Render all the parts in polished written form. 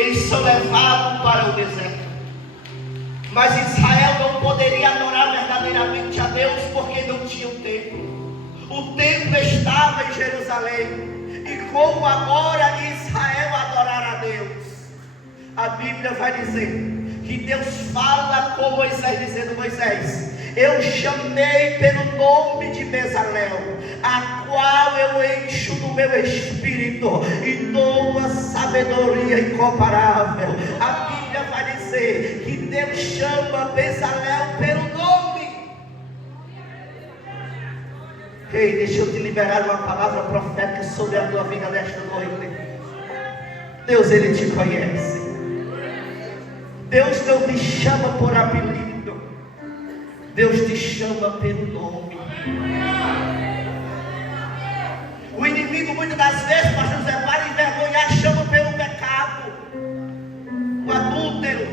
eles são levados para o deserto. Mas Israel não poderia adorar verdadeiramente a Deus porque não tinha o templo. O templo estava em Jerusalém. E como agora Israel adorar a Deus? A Bíblia vai dizer que Deus fala com Moisés, dizendo: Moisés, eu chamei pelo nome de Bezalel, a qual eu encho do meu espírito e dou a sabedoria incomparável. A Bíblia vai dizer que Deus chama Bezalel pelo nome. Ei, deixa eu te liberar uma palavra profética sobre a tua vida nesta noite. Deus, Ele te conhece. Deus não te chama por apelido, Deus te chama pelo nome. O inimigo muitas das vezes, pastor José, para envergonhar, chama pelo pecado. O adúltero,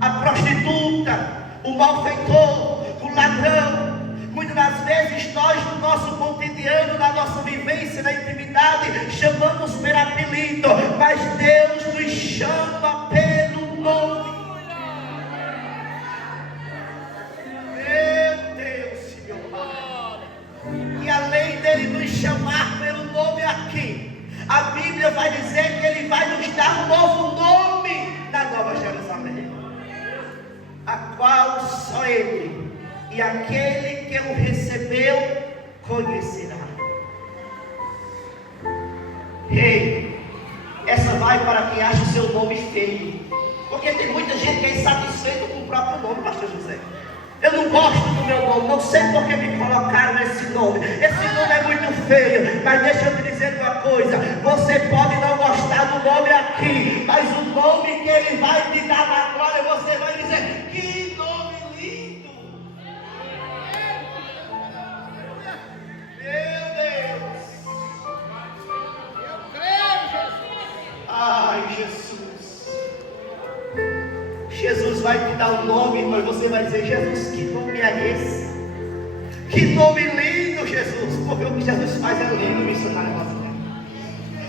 a prostituta, o malfeitor, o ladrão. Muitas das vezes nós, no nosso cotidiano, na nossa vivência, na intimidade, chamamos pelo apelido, mas Deus nos chama pelo nome. Meu Deus, Senhor. E além dele nos chamar pelo nome aqui, a Bíblia vai dizer que Ele vai nos dar um novo nome na Nova Jerusalém, a qual só Ele e aquele que o recebeu conhecerá. Ei, essa vai para quem acha o seu nome feio, porque tem muita gente que é insatisfeita com o próprio nome, pastor José. Eu não gosto do meu nome, não sei porque me colocaram esse nome. Esse nome é muito feio, mas deixa eu te dizer uma coisa: você pode não gostar do nome aqui, mas o nome que Ele vai te dar na glória, você vai dizer: que nome lindo! Meu Deus! Eu creio, Jesus! Ai, Jesus! Jesus vai te dar um nome, irmão, e você vai dizer: Jesus, que nome é esse? Que nome lindo, Jesus! Porque o que Jesus faz é lindo, missionário brasileiro.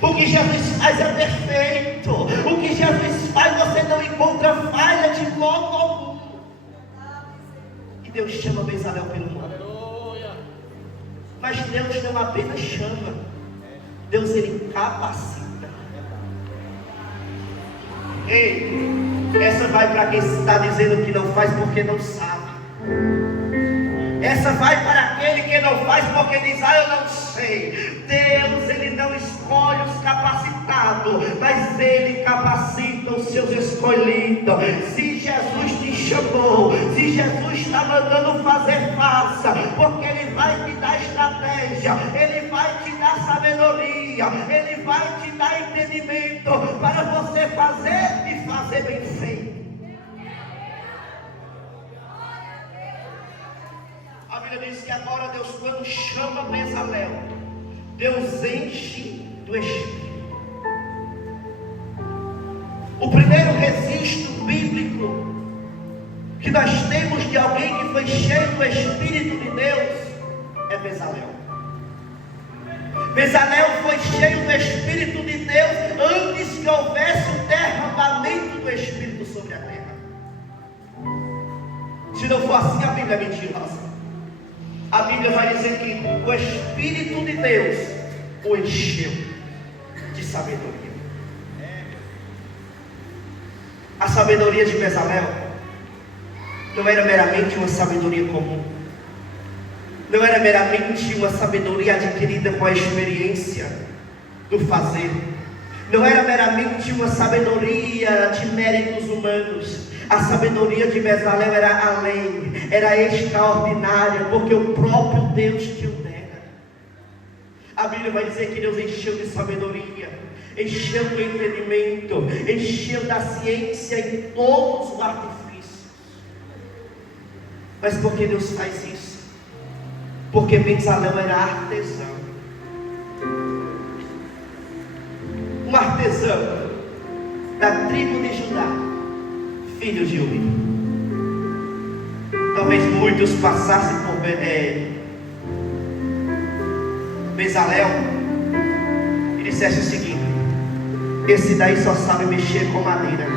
O que Jesus faz é perfeito. O que Jesus faz, você não encontra falha de modo algum. E Deus chama Bezalel pelo nome. Mas Deus não apenas chama, Deus, Ele capacita. Ei, essa vai para quem está dizendo que não faz porque não sabe. Essa vai para aquele que não faz porque diz: eu não sei. Deus, Ele não escolhe os capacitados, mas Ele capacita os seus escolhidos. Se Jesus te chamou, se Jesus está mandando fazer, faça, porque Ele vai te dar estratégia, Ele vai te dar sabedoria, Ele vai te dar entendimento para você fazer e fazer bem feito. A Bíblia diz que agora Deus, quando chama Bezalel, Deus enche do Espírito. O primeiro registro bíblico que nós temos de alguém que foi cheio do Espírito de Deus é Bezalel. Bezalel foi cheio do Espírito de Deus antes que houvesse o derramamento do Espírito sobre a terra. Se não for assim, a Bíblia é mentirosa. A Bíblia vai dizer que o Espírito de Deus o encheu de sabedoria. A sabedoria de Bezalel não era meramente uma sabedoria comum, não era meramente uma sabedoria adquirida com a experiência do fazer, não era meramente uma sabedoria de méritos humanos. A sabedoria de Bezalel era além, era extraordinária, porque o próprio Deus que o dera. A Bíblia vai dizer que Deus encheu de sabedoria, encheu do entendimento, encheu da ciência em todos os artifícios. Mas por que Deus faz isso? Porque Bezalel era artesão. Um artesão da tribo de Judá, filho de Uri. Talvez muitos passassem por Bezalel e dissessem o seguinte: Esse daí só sabe mexer com madeira.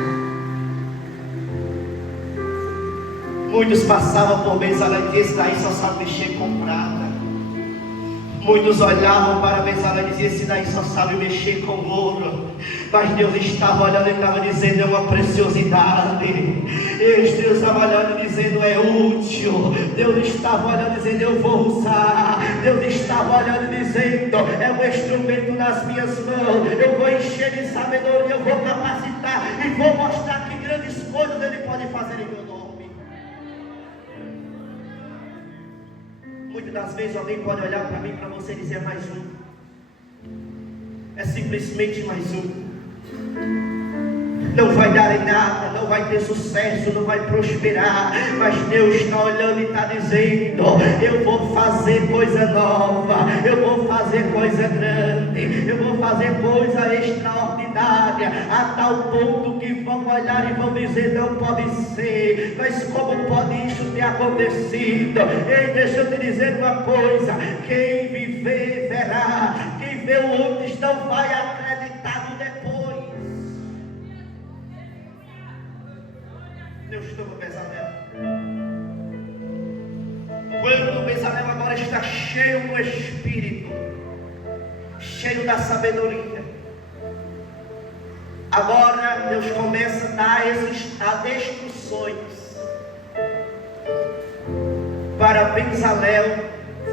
Muitos passavam por Bezalel e diziam: esse daí só sabe mexer com prata. Muitos olhavam para Bezalel e diziam: esse daí só sabe mexer com ouro. Mas Deus estava olhando e estava dizendo: é uma preciosidade. Deus estava olhando e dizendo: é útil. Deus estava olhando e dizendo: eu vou usar. Deus estava olhando e dizendo: é um instrumento nas minhas mãos. Eu vou encher de sabedoria, eu vou capacitar e vou mostrar que grandes coisas Ele pode fazer em meu nome. Muitas das vezes alguém pode olhar para mim, para você, e dizer: mais um. É simplesmente mais um. Não vai dar em nada, não vai ter sucesso, não vai prosperar. Mas Deus está olhando e está dizendo: eu vou fazer coisa nova, eu vou fazer coisa grande, eu vou fazer coisa extraordinária, a tal ponto que vão olhar e vão dizer: não pode ser, mas como pode isso ter acontecido? Ei, deixa eu te dizer uma coisa: quem viver verá, quem vê o antes não vai acreditar no depois. Deus toma Bezalel. Quando Bezalel agora está cheio do Espírito, cheio da sabedoria, agora Deus começa a dar as instruções para Bezalel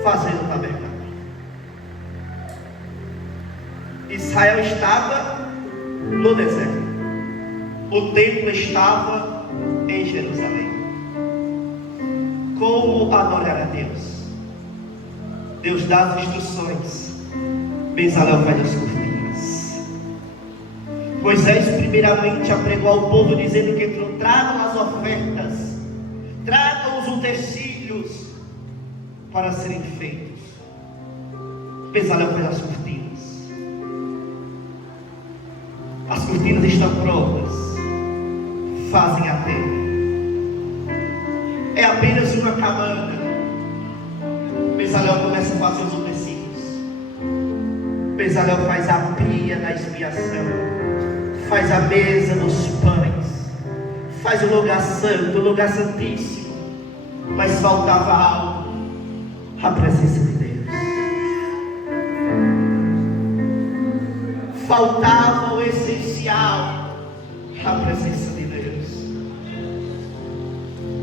fazer o tabernáculo. Israel estava no deserto, o templo estava em Jerusalém. Como adorar a Deus? Deus dá as instruções, Bezalel faz as cortinas. Moisés primeiramente apregou ao povo dizendo que tragam as ofertas, tragam os utensílios para serem feitos. Bezalel faz as cortinas. As cortinas estão prontas, fazem a tenda. É apenas uma cabana. Bezalel começa a fazer os utensílios. Bezalel faz a pia da expiação, faz a mesa dos pães, faz o lugar santo, o lugar santíssimo. Mas faltava algo: a presença de Deus. Faltava o essencial: a presença de Deus.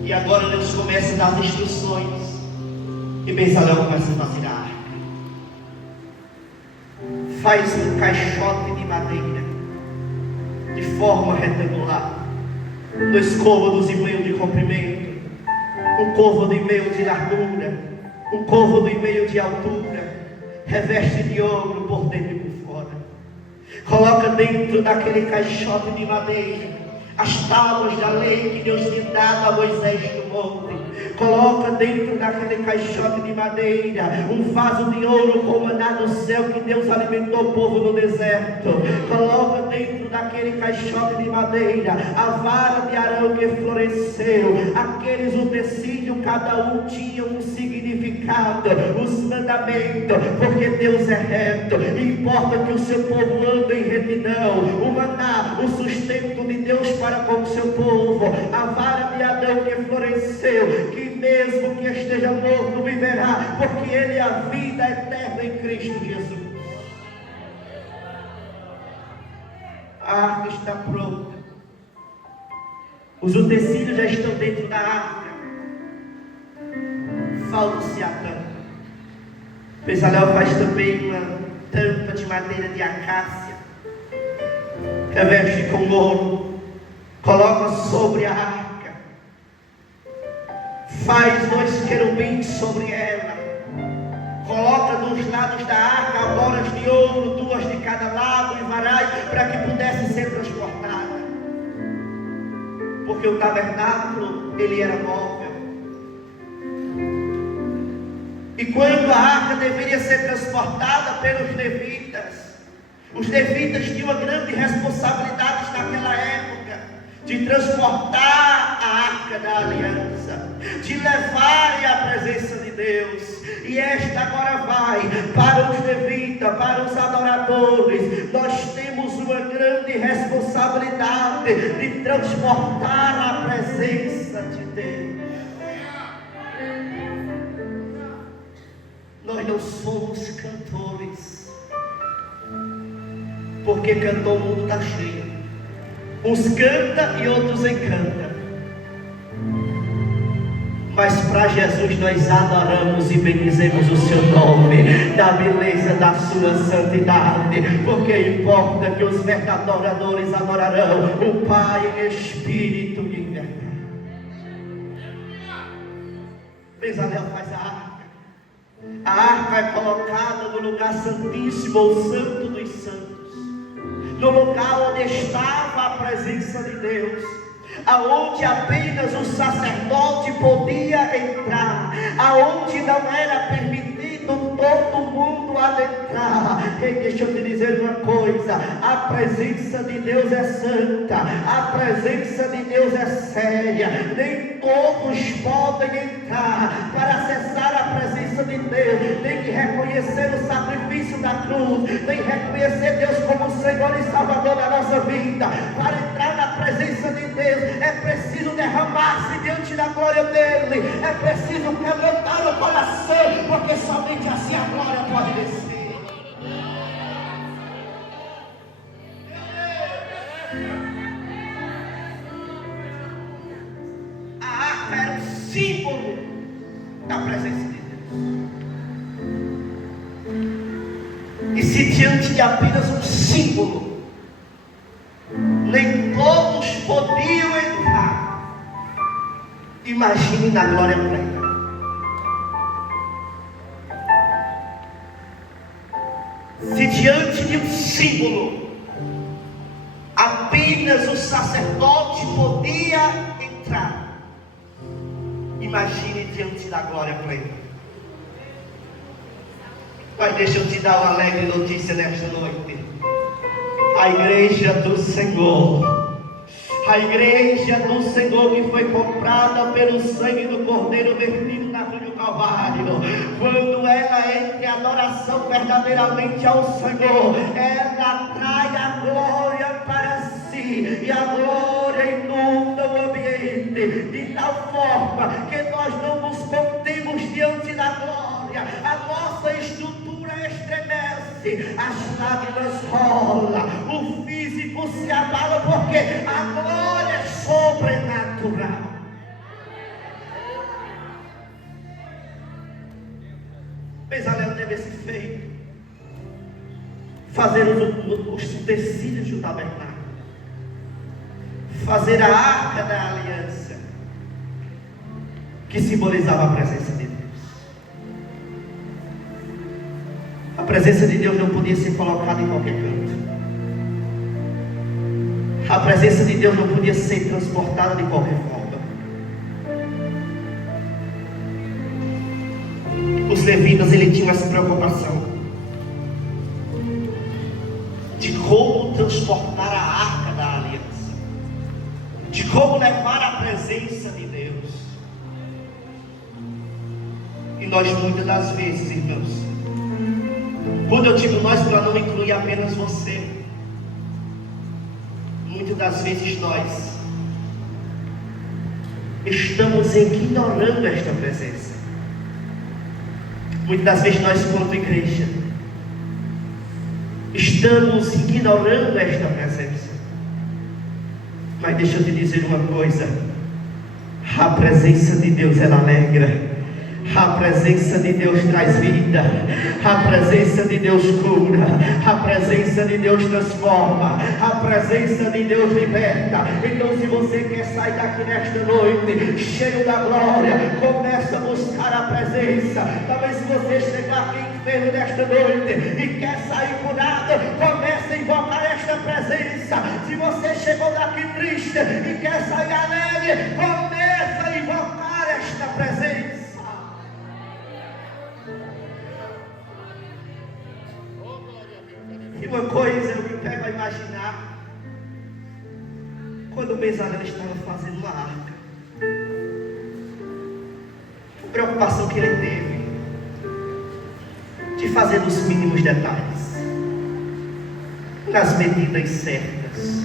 E agora Deus começa a dar as instruções, e Bezalel começa a fazer a arca. Faz um caixote de madeira de forma retangular, 2 côvados e meio de comprimento, 1 côvado e meio de largura, 1 côvado e meio de altura, reveste de ouro por dentro e por fora. Coloca dentro daquele caixote de madeira as tábuas da lei que Deus tinha dado a Moisés no monte. Coloca dentro daquele caixote de madeira um vaso de ouro com maná do céu que Deus alimentou o povo no deserto. Coloca dentro daquele caixote de madeira a vara de Arão que floresceu. Aqueles utensílios, cada um tinha um significado, os mandamentos, porque Deus é reto. Importa que o seu povo ande em retidão. O maná, o sustento de Deus para com o seu povo. A vara de Adão que floresceu, que mesmo que esteja morto viverá, porque ele é a vida eterna em Cristo Jesus. A arca está pronta, os utensílios já estão dentro da arca, falta-se a tampa. Bezalel faz também uma tampa de madeira de acácia, reveste com ouro, coloca sobre a arca, faz 2 querubins sobre ela, coloca dos lados da arca aboras de ouro, 2 de cada lado, e varais, para que pudesse ser transportada, porque o tabernáculo ele era móvel. E quando a arca deveria ser transportada pelos levitas, os levitas tinham uma grande responsabilidade naquela época, de transportar a arca da aliança, de levar a presença de Deus. E esta agora vai para os levitas, para os adoradores. Nós temos uma grande responsabilidade de transportar a presença de Deus. Nós não somos cantores, porque cantor o mundo está cheio. Uns canta e outros encanta. Mas para Jesus nós adoramos e bendizemos o seu nome, da beleza da sua santidade, porque importa que os verdadeiros adoradores adorarão o Pai em espírito e em verdade. Bezalel faz a arca. A arca é colocada no lugar santíssimo, ou santo dos santos, no lugar onde estava a presença de Deus, aonde apenas o sacerdote podia entrar, aonde não era permitido todo mundo adentrar. E deixa eu te dizer uma coisa: a presença de Deus é santa, a presença de Deus é séria. Nem todos podem entrar. Para acessar a presença de Deus, tem que reconhecer o sacrifício da cruz, tem que reconhecer Deus como Senhor e Salvador da nossa vida. Para entrar na presença de Deus é preciso derramar-se diante da glória dele, é preciso quebrantar o coração, porque somente assim a glória pode descer. A arca era um símbolo da presença de Deus. E se diante de apenas um símbolo, nem todos podiam entrar, imagine na glória plena. Se diante de um símbolo, apenas o sacerdote podia entrar, imagine diante da glória plena. Mas deixa eu te dar uma alegre notícia nesta noite. A igreja do Senhor, a igreja do Senhor que foi comprada pelo sangue do Cordeiro vertido na cruz do Calvário, quando ela entra em adoração verdadeiramente ao Senhor, ela trai a glória para si, e a glória inunda o ambiente, de tal forma que nós não nos contemos diante da glória, a nossa estrutura estremece, as lágrimas rolam, o físico se abala, porque a glória é sobrenatural. Bezalel teve esse feito, fazer os utensílios do tabernáculo, fazer a arca da aliança, que simbolizava a presença de Deus. A presença de Deus não podia ser colocada em qualquer canto. A presença de Deus não podia ser transportada de qualquer forma. Os levitas, ele tinha essa preocupação de como transportar a arca da aliança, de como levar a presença de Deus. E nós muitas das vezes, irmãos, quando eu digo nós, para não incluir apenas você, muitas das vezes nós estamos ignorando esta presença. Muitas das vezes nós, quanto igreja, estamos ignorando esta presença. Mas deixa eu te dizer uma coisa: a presença de Deus, ela alegra. A presença de Deus traz vida, a presença de Deus cura, a presença de Deus transforma, a presença de Deus liberta. Então, se você quer sair daqui nesta noite cheio da glória, começa a buscar a presença. Talvez se você chegar aqui enfermo nesta noite e quer sair curado, comece a invocar esta presença. Se você chegou daqui triste e quer sair alegre, comece a invocar esta presença. E uma coisa eu me pego a imaginar, quando o Bezalel estava fazendo uma arca, a preocupação que ele teve de fazer nos mínimos detalhes. nas medidas certas.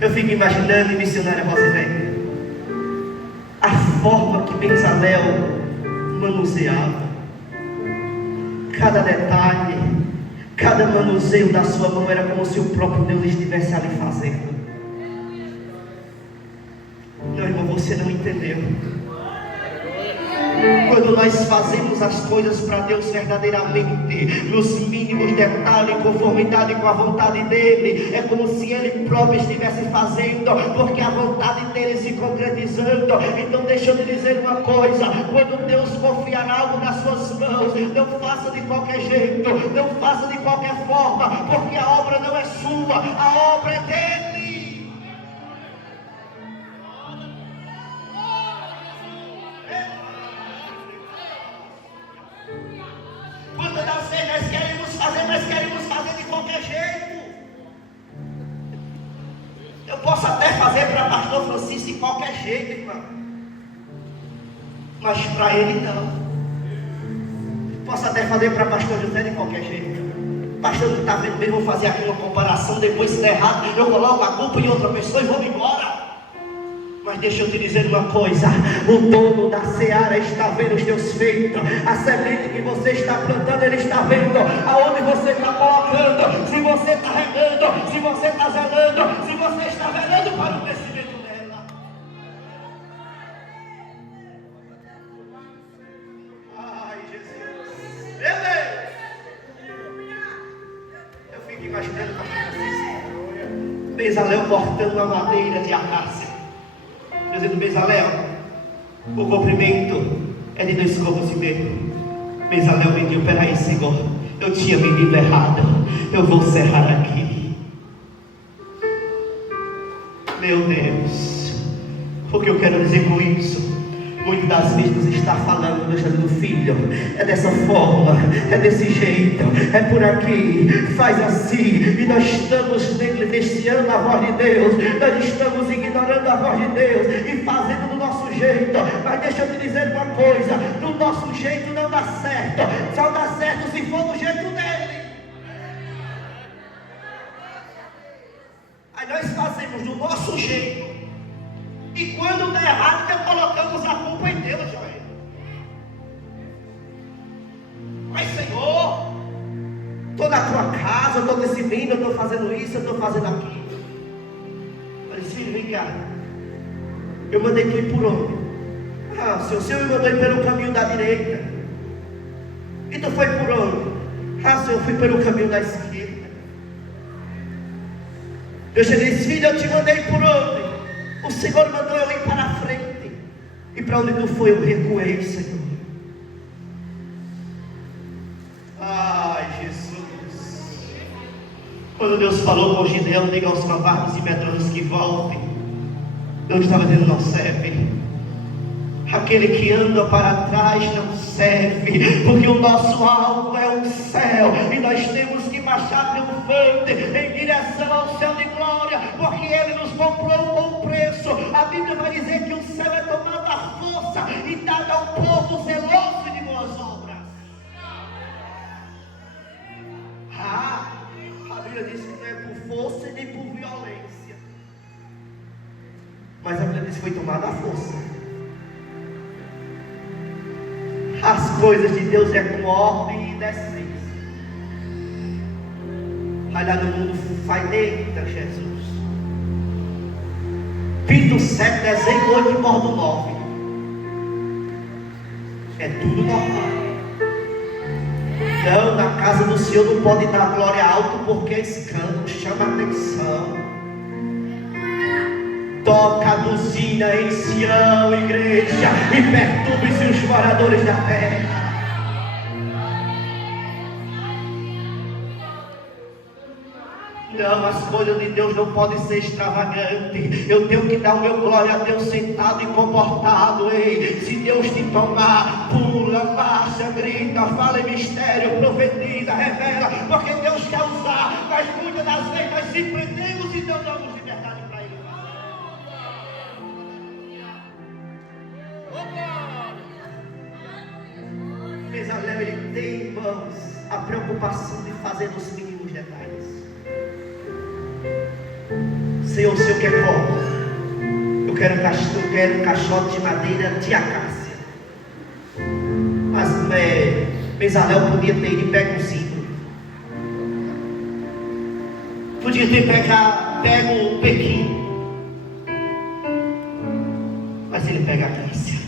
Eu fico imaginando, missionária Rosilene, a forma que Bezalel manuseava cada detalhe, cada manuseio da sua mão era como se o próprio Deus estivesse ali fazendo. Meu irmão, você não entendeu. Quando nós fazemos as coisas para Deus verdadeiramente, nos mínimos detalhes, em conformidade com a vontade dEle, é como se Ele próprio estivesse fazendo, porque a vontade dEle se concretizando. Então deixa eu te dizer uma coisa: quando Deus confiar algo nas suas mãos, não faça de qualquer jeito, não faça de qualquer forma, porque a obra não é sua, a obra é dEle. Quantas das vezes nós queremos fazer de qualquer jeito. Eu posso até fazer para pastor Francisco de qualquer jeito, irmão, mas para ele não. Posso até fazer para pastor José de qualquer jeito. Pastor, não está vendo bem, vou fazer aqui uma comparação, depois se der errado, eu coloco a culpa em outra pessoa e vou embora. Mas deixa eu te dizer uma coisa: o dono da seara está vendo os teus feitos. A semente que você está plantando, Ele está vendo aonde você está colocando. Se você está regando, se você está zelando, se você está velando para o crescimento dela. Ai, Jesus, meu Deus. Eu fico imaginando Bezalel cortando uma madeira de acácia, dizendo: Bezalel, o comprimento é de 2 côvados e meio. Bezalel mediu: peraí, Senhor, eu tinha medido errado, eu vou serrar aqui. Meu Deus, o que eu quero dizer com isso? Muitas das vezes Deus está falando, Deus está dizendo: filho, é dessa forma, é desse jeito, é por aqui, faz assim. E nós estamos negligenciando a voz de Deus, nós estamos ignorando a voz de Deus e fazendo do nosso jeito. Mas deixa eu te dizer uma coisa: do nosso jeito não dá certo, só dá certo se for do jeito dele. Aí nós fazemos do nosso jeito, e quando dá errado, nós colocamos a culpa em Deus, Joel. Mas Senhor, estou na tua casa, eu estou decidindo, eu estou fazendo isso, eu estou fazendo aquilo. Eu disse: filho, vem cá, eu mandei tu ir por onde? Ah, o Senhor me mandou ir pelo caminho da direita. E tu foi por onde? Ah, Senhor, eu fui pelo caminho da esquerda. Eu cheguei e disse: filho, eu te mandei por onde? O Senhor mandou eu ir para a frente. E para onde tu foi, eu recuei, Senhor. Ai, Jesus. Quando Deus falou com Gideão: diga aos cavalos e medrosos que voltem, Deus estava dizendo: não serve. Aquele que anda para trás não serve, porque o nosso alvo é o céu, e nós temos que marchar triunfante em direção ao céu de glória, porque Ele nos comprou com preço. A Bíblia vai dizer que o céu é tomado à força e dado ao povo zeloso de boas obras. A Bíblia diz que não é por força e nem por violência, mas a Bíblia diz que foi tomada à força. As coisas de Deus é com ordem e decência. Mas lá no mundo faz: eita Jesus, pinto 7, desenho 8 e bordo 9. É tudo normal. Não, na casa do Senhor não pode dar glória alto, porque é escândalo, chama atenção. Toca a buzina em Sião, igreja, e perturbe-se os moradores da terra. Não, as coisas de Deus não podem ser extravagantes. Eu tenho que dar o meu glória a Deus sentado e comportado. Ei, se Deus te tomar, pula, marcha, grita, fala em mistério, profetiza, revela, porque Deus quer usar. Mas muitas das vezes nós se prendemos e não damos liberdade para Ele. Bezalel, ele tem, irmãos, a preocupação de fazer nos mínimos detalhes. Senhor, o Senhor quer como? Eu quero um caixote de madeira de acácia. Mas Bezalel podia ter ido e pego um cedro. Podia ter pego um pequim. Mas ele pega a acácia.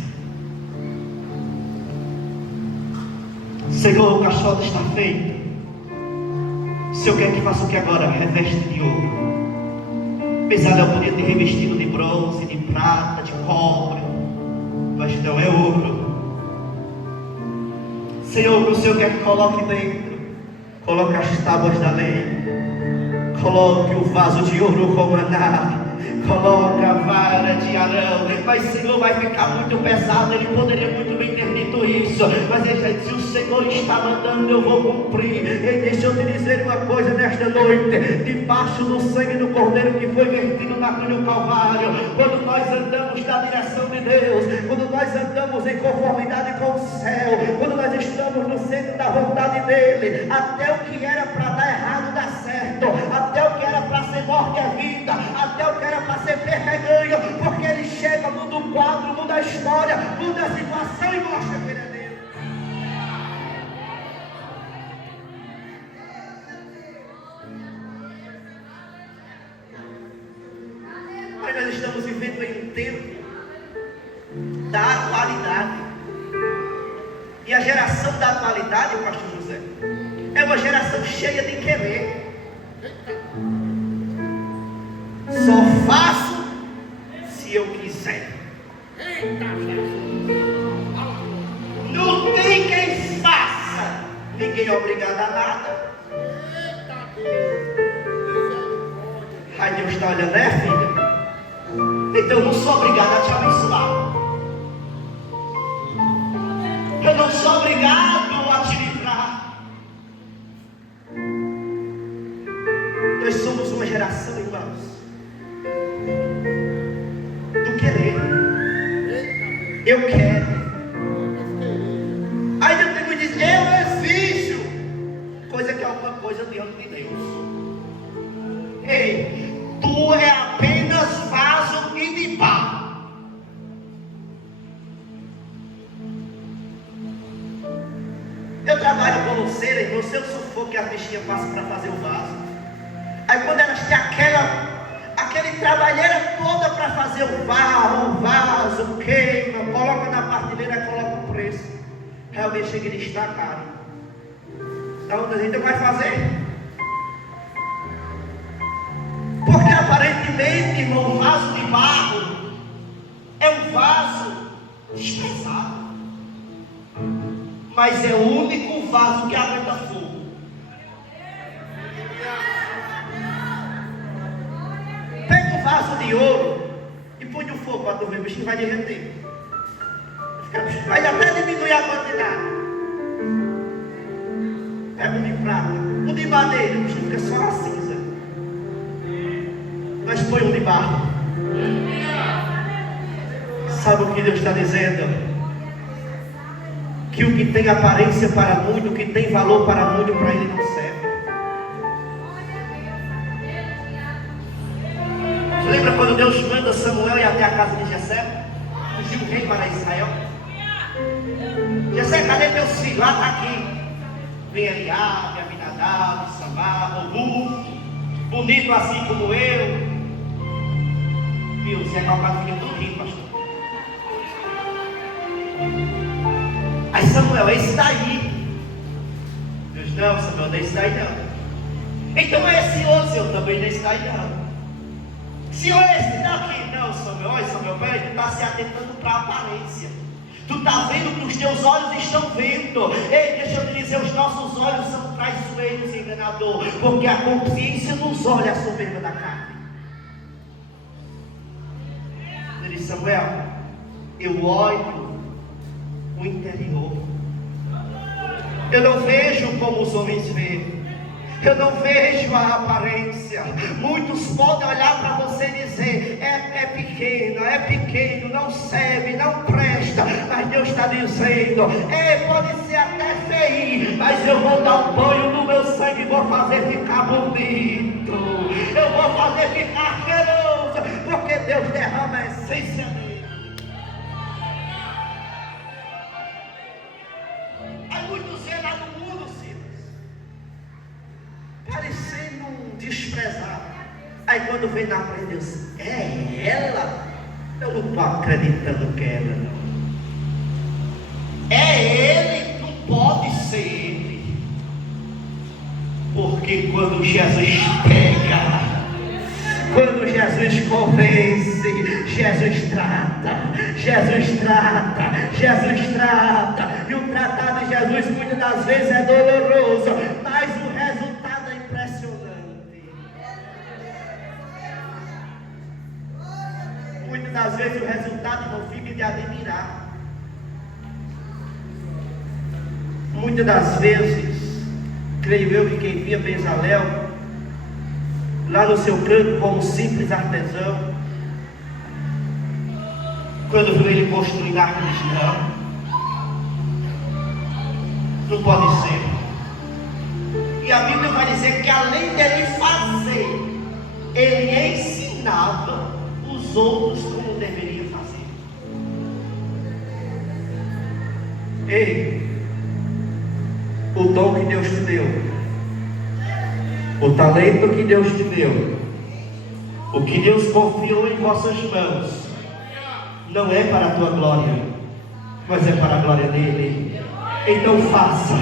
Senhor, o caixote está feito. O Senhor quer que faça o que agora? Reveste de ouro. Bezalel podia ter revestido de bronze, de prata, de cobre, mas não, é ouro. Senhor, o que o Senhor quer que coloque dentro? Coloque as tábuas da lei, coloque o vaso de ouro com maná, coloque a vara de Arão. Mas Senhor, vai ficar muito pesado. Ele poderia muito bem ter dito isso, mas ele já disse: se o Senhor está mandando, eu vou cumprir. E deixa eu te dizer uma coisa nesta noite: debaixo do sangue do Cordeiro que foi vertido na cruz do Calvário, quando nós andamos na direção de Deus, quando nós andamos em conformidade com o céu, quando nós estamos no centro da vontade dele, até o que era para dar errado dá certo, até o que era para ser morte é vida, até o que era para ser perca é ganho, porque ele chega, muda o quadro, muda a história, muda a situação e mostra que ele é Deus. Mas nós estamos vivendo em um tempo da atualidade, e a geração da atualidade, pastor José, é uma geração cheia de querer. Só faço se eu quiser. Não tem quem faça. Ninguém é obrigado a nada. Aí Deus está olhando, né, filha? Então eu não sou obrigado a te abençoar. Eu não sou obrigado a te livrar. Nós somos uma geração, irmãos, do querer. Eu quero. Aí eu tenho que dizer: eu exijo. Coisa que é alguma coisa diante de Deus. Ei, tu é apenas vaso e de barro. Eu trabalho com luceira, irmão. Se eu sufoco que a bichinha passa para fazer o vaso. Aí quando elas têm aquele trabalheira toda para fazer o vaso, queima, coloca na partilheira, coloca o preço. Realmente chega e está caro. Então a gente vai fazer. Porque aparentemente, irmão, o vaso de barro é um vaso desprezado. Mas é o único vaso que aguenta fogo. Pega um vaso de ouro e põe no fogo para tu ver, o bichinho vai derreter. Vai até diminuir a quantidade. Pega um de prata, um de madeira, o bichinho fica só a cinza. Mas põe um de barro. Sabe o que Deus está dizendo? Que o que tem aparência para muito, o que tem valor para muito, para ele não serve. Você lembra quando Deus manda Samuel ir até a casa de Jessé? Ungiu o rei para Israel. Jessé, cadê teus filhos? Lá está aqui. Vem Eliabe, Abinadab, Samar, Obu, bonito assim como eu. Viu? Você é calcado, fica tudo rico, pastor. Aí Samuel, esse daí. Deus, não, Samuel, não é esse daí não. Então é esse outro, Senhor, também não é esse daí não. Senhor, esse daqui. Não, Samuel, olha Samuel, peraí, tu está se atentando para a aparência. Tu está vendo o que os teus olhos estão vendo. Ei, deixa eu te dizer, os nossos olhos são traiçoeiros e enganadores, porque a consciência nos olha a soberba da carne. Ele disse: Samuel, eu olho o interior. Eu não vejo como os homens veem. Eu não vejo a aparência. Muitos podem olhar para você e dizer: é pequeno, não serve, não presta. Mas Deus está dizendo: pode ser até feio, mas eu vou dar um banho no meu sangue e vou fazer ficar bonito. Eu vou fazer ficar cheiroso. presença dele. Há muitos anos lá no mundo, Silas, parecendo um desprezado. Aí quando vem na frente, Deus, é ela? Eu não estou acreditando que é ela, não. É ele, não pode ser ele. Porque quando Jesus pega, quando Jesus convence, Jesus trata. E o tratar de Jesus muitas das vezes é doloroso, mas o resultado é impressionante. Muitas das vezes o resultado não fica de admirar. Muitas das vezes, creio eu que quem via Bezalel lá no seu canto como simples artesão, quando viu ele construindo a arca, disse: não pode ser. E a Bíblia vai dizer que além dele fazer, ele ensinava os outros como deveriam fazer. Ei, o dom que Deus te deu, o talento que Deus te deu, o que Deus confiou em vossas mãos, não é para a tua glória, mas é para a glória dele. Então faça,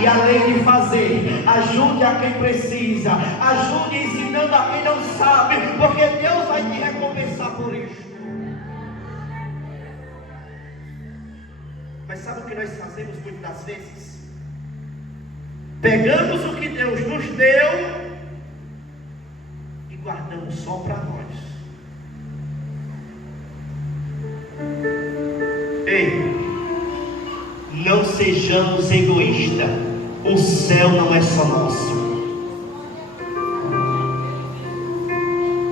e além de fazer, ajude a quem precisa, ajude ensinando a quem não sabe, porque Deus vai te recompensar por isso. Mas sabe o que nós fazemos muitas das vezes? Pegamos o que Deus nos deu e guardamos só para nós. Ei, não sejamos egoístas. O céu não é só nosso.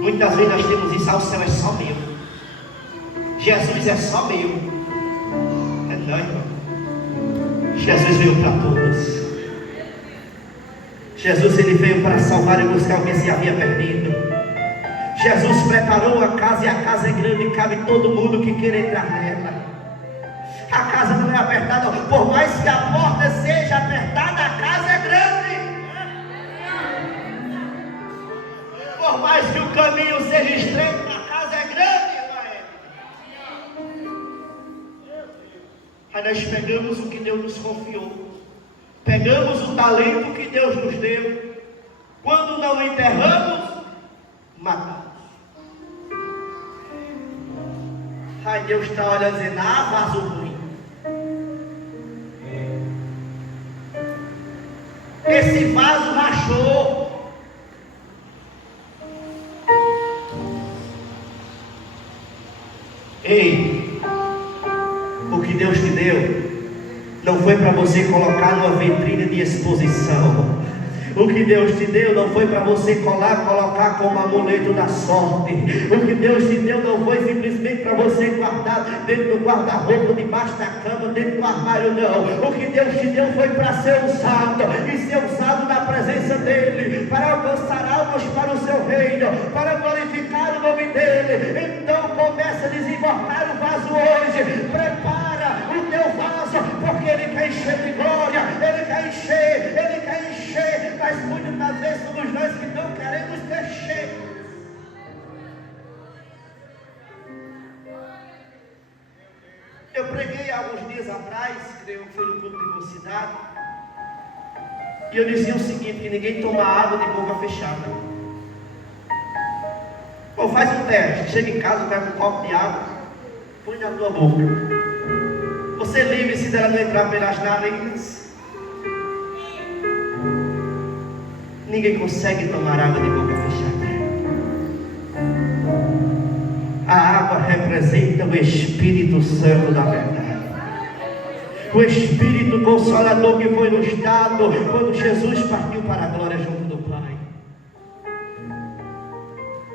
Muitas vezes nós temos isso: o céu é só meu, Jesus é só meu. É não, irmão. Jesus veio para todos. Jesus, ele veio para salvar e buscar o que se havia perdido. Jesus preparou a casa, e a casa é grande e cabe todo mundo que queira entrar nela. A casa não é apertada, por mais que a porta seja apertada, a casa é grande. Por mais que o caminho seja estreito, a casa é grande. Aí nós pegamos o que Deus nos confiou, pegamos o talento que Deus nos deu. Quando não enterramos, matamos. Aí Deus está olhando e dizendo: vaso ruim. Esse vaso rachou. Ei, o que Deus te deu não foi para você colocar numa vitrine de exposição. O que Deus te deu não foi para você colocar como amuleto da sorte. O que Deus te deu não foi simplesmente para você guardar dentro do guarda-roupa, debaixo da cama, dentro do armário, não. O que Deus te deu foi para ser usado, e ser usado na presença dEle, para alcançar almas para o seu reino, para glorificar o nome dEle. Então começa a desembocar o vaso hoje. Prepara o teu vaso, porque Ele quer encher de glória, Ele quer encher, Ele quer encher. Mas muitas das vezes somos nós que não queremos ter cheio. Eu preguei há alguns dias atrás, creio que foi no culto de mocidade, e eu dizia o seguinte: que ninguém toma água de boca fechada. Ou faz um teste, chega em casa, pega um copo de água, põe na tua boca. Você livre-se dela não entrar pelas narinas. Ninguém consegue tomar água de boca fechada. A água representa o Espírito Santo da verdade, o Espírito Consolador que foi nos dado quando Jesus partiu para a glória junto do Pai.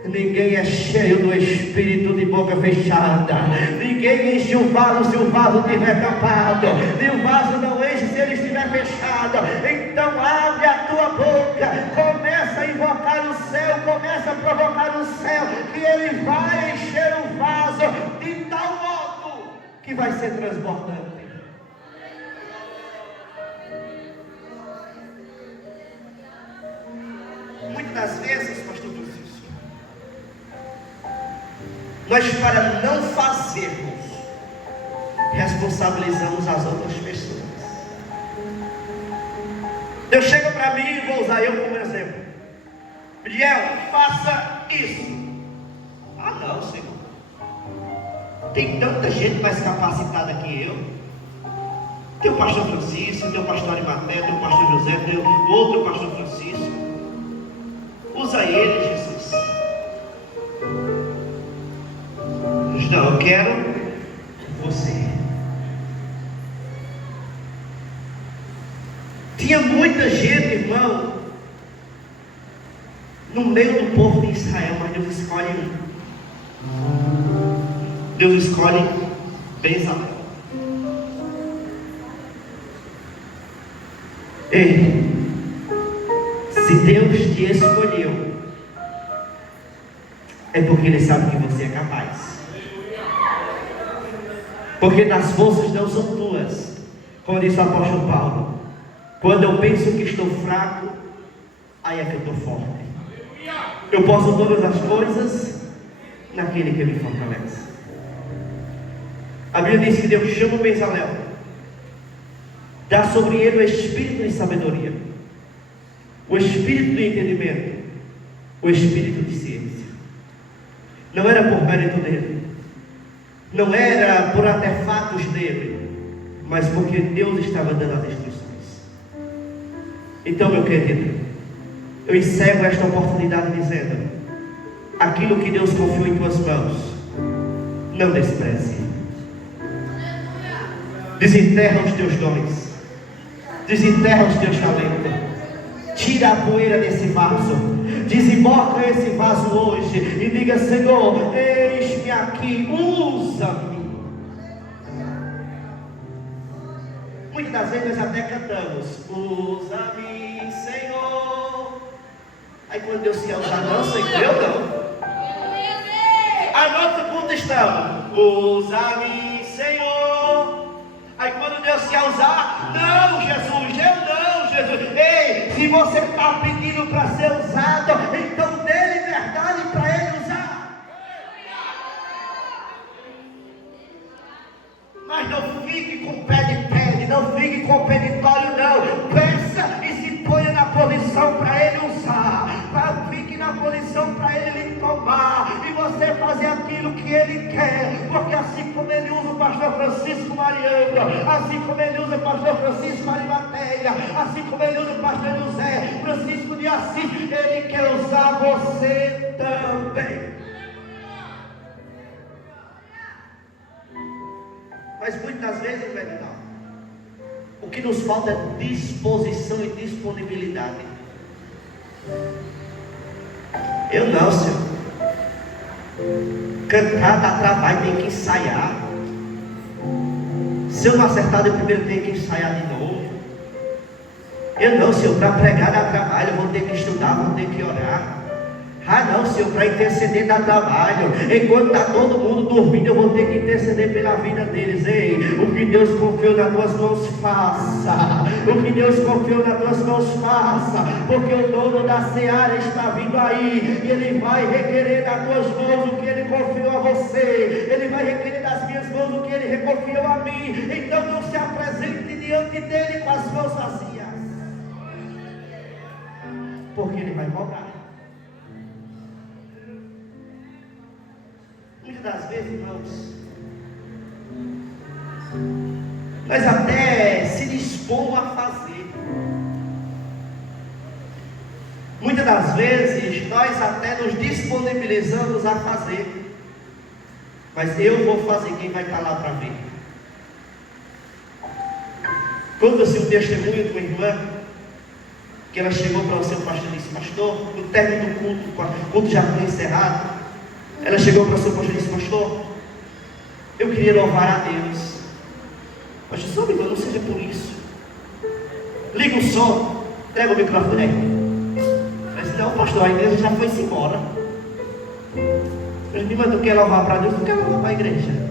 Ninguém é cheio do Espírito de boca fechada. Ninguém enche o vaso se o vaso estiver tampado, e o vaso não enche se ele estiver fechado. Então abre a tua boca, começa a invocar o céu, começa a provocar o céu, que ele vai encher o vaso que vai ser transbordante. Muitas das vezes, pastor Francisco, nós, para não fazermos, responsabilizamos as outras pessoas. Deus chega para mim, e vou usar eu como exemplo: Biel, faça isso. Ah não, Senhor, tem tanta gente mais capacitada que eu. Tem o pastor Francisco, tem o pastor Arimaté, tem o pastor José, tem o outro pastor Francisco. Usa ele, Jesus. Não, eu quero você. Tinha muita gente, irmão, no meio do povo de Israel, mas Deus escolhe um. Deus escolhe Bezalel. Ei, se Deus te escolheu, é porque Ele sabe que você é capaz. Porque nas forças não são tuas, como disse o apóstolo Paulo: quando eu penso que estou fraco, aí é que eu estou forte. Eu posso todas as coisas naquele que me fortalece. A Bíblia diz que Deus chama o Bezalel, dá sobre ele o espírito de sabedoria, o espírito de entendimento, o espírito de ciência. Não era por mérito dele, não era por artefatos dele, mas porque Deus estava dando as instruções. Então, meu querido, eu encerro esta oportunidade dizendo: aquilo que Deus confiou em tuas mãos, não despreze. Desenterra os teus dons, desenterra os teus talentos, tira a poeira desse vaso, desemboca esse vaso hoje e diga: Senhor, eis-me aqui, usa-me. Muitas das vezes nós até cantamos: usa-me, Senhor. Aí quando Deus se usar, não, Senhor, eu não. A nossa culto estamos: usa-me, Senhor. Aí quando Deus se usar, não, Jesus, eu não, Jesus. Ei, se você está pedindo para ser usado, então dê liberdade para Ele usar. Mas não fique com o pé de pé, não fique com o peditório, não. Peça e se ponha na posição para Ele usar. Fique na posição para Ele lhe tomar e você fazer aquilo que Ele quer. Porque assim como Ele usa o pastor Francisco Mariano, assim como Ele usa o pastor Francisco Arimateia, assim como Ele usa o pastor José Francisco de Assis, Ele quer usar você também. Mas muitas vezes, velho, o que nos falta é disposição e disponibilidade. Eu não, Senhor. Cantar dá trabalho, tem que ensaiar. Se eu não acertar de primeiro, tem que ensaiar de novo. Eu não, Senhor, para pregar dá trabalho, vou ter que estudar, vou ter que orar. Ah não, Senhor, para interceder dá trabalho. Enquanto está todo mundo dormindo, eu vou ter que interceder pela vida deles. Ei, o que Deus confiou nas tuas mãos, faça. O que Deus confiou nas tuas mãos, faça. Porque o dono da seara está vindo aí, e Ele vai requerer das tuas mãos o que Ele confiou a você. Ele vai requerer das minhas mãos o que Ele confiou a mim. Então não se apresente diante dEle com as mãos vazias, porque Ele vai cobrar. Muitas das vezes, irmãos, nós até se dispomos a fazer. Muitas das vezes, nós até nos disponibilizamos a fazer. Mas eu vou fazer, quem vai estar lá para ver? Conta-se um testemunho de uma irmã, que ela chegou para o seu pastor e disse: pastor, no término do culto, o culto já foi encerrado. Ela chegou para o seu pastor e disse: pastor, eu queria louvar a Deus. Pastor, só não seja por isso. Liga o som, entrega o microfone. Ela disse: não, pastor, a igreja já foi-se embora. Eu disse: mas tu quer louvar para Deus? Não quer louvar para a igreja.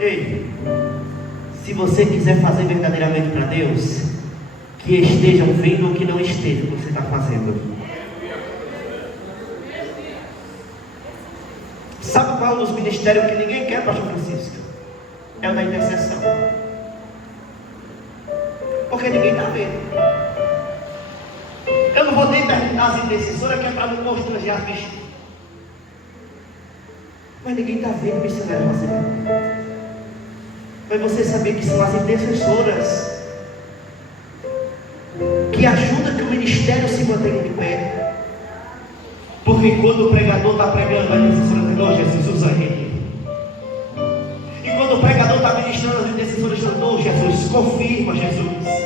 Ei, se você quiser fazer verdadeiramente para Deus, que estejam vendo ou que não estejam o que você está fazendo. Sabe qual é um dos ministérios que ninguém quer, pastor Francisco? É o da intercessão. Porque ninguém está vendo. Eu não vou nem perguntar as intercessoras, que é para não constranger as bichas. Mas ninguém está vendo o missionário fazendo. Mas você saber que são as intercessoras que ajudam que o ministério se mantenha de pé. Porque quando o pregador está pregando, a intercessora diz: oh, Jesus, usa ele. E quando o pregador está ministrando, as intercessoras dizem: oh, Jesus, confirma, Jesus.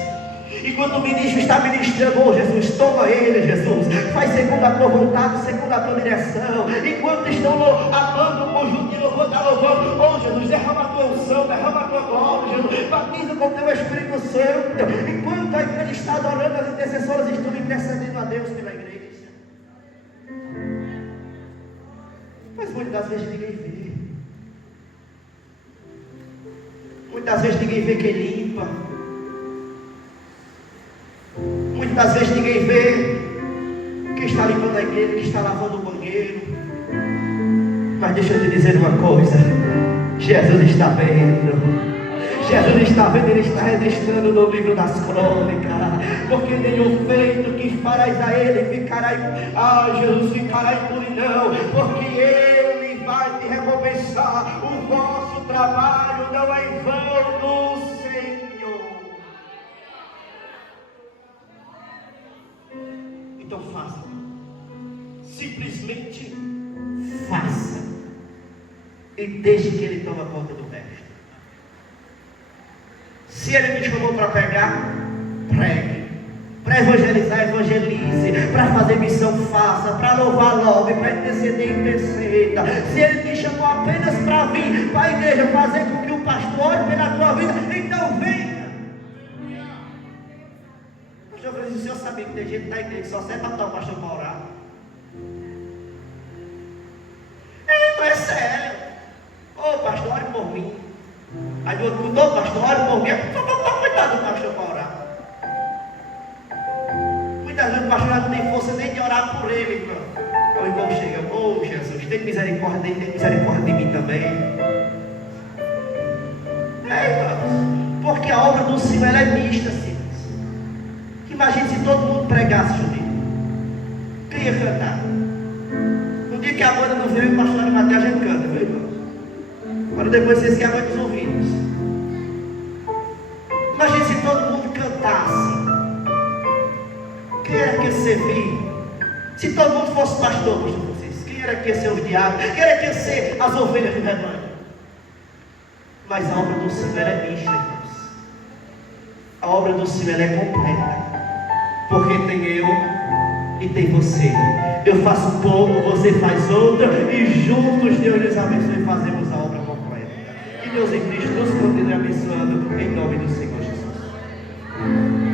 E quando o ministro está ministrando: oh, Jesus, toma ele, Jesus, faz segundo a tua vontade, segundo a tua direção. Enquanto estão amando o conjunto de louvor, está louvando: oh, Jesus, derrama a tua unção, derrama a tua glória, Jesus, batiza com o teu Espírito Santo. Enquanto a igreja está adorando, as intercessoras estão intercedendo a Deus pela igreja. Mas muitas das vezes ninguém vê. Muitas vezes ninguém vê quem limpa. Muitas das vezes ninguém vê quem está limpando a igreja, quem está lavando o banheiro. Mas deixa eu te dizer uma coisa: Jesus está vendo. Jesus está vendo, Ele está registrando no livro das crônicas. Porque nenhum feito que farás a Ele ficará, Jesus ficará impune, não. Porque Ele vai te recompensar. O vosso trabalho não é em vão do Senhor. Então faça. Simplesmente faça. E deixe que Ele tome conta do resto. Se Ele me chamou para pregar, pregue. Para evangelizar, evangelize. Para fazer missão, faça. Para louvar, louve. Para interceder, interceda. Se Ele te chamou apenas para vir para a igreja, fazer com que o pastor ore pela tua vida, então venha. Pastor Francisco, o senhor sabia que tem gente da igreja que só serve para botar o pastor para orar? Não é sério. Ô pastor, ore por mim. Aí do outro mundo: pastor, ore por mim. Cuidado do pastor para orar. Muitas vezes o pastor já não tem força nem de orar por ele, irmão. O irmão chega: oh Jesus, tem misericórdia dele, tem misericórdia de mim também. Irmãos, porque a obra do Senhor ela é mista, Senhor. Imagine se todo mundo pregasse, Juninho. Quem ia cantar? No dia que a banda não veio, o pastor Mateus, a gente canta, viu, irmão? Agora depois vocês querem dos ouvidos. Imagine se todo mundo cantasse. Quem era que ia servir? Se todo mundo fosse pastor, vocês, quem era que ia ser os diabos? Quem era que ia ser as ovelhas do rebanho? Mas a obra do Senhor é mista, irmãos. A obra do Senhor é completa. Porque tem eu e tem você. Eu faço um pouco, você faz outra, e juntos Deus nos abençoe e fazemos a obra completa. Que Deus em Cristo nos continue abençoando em nome do Senhor Jesus.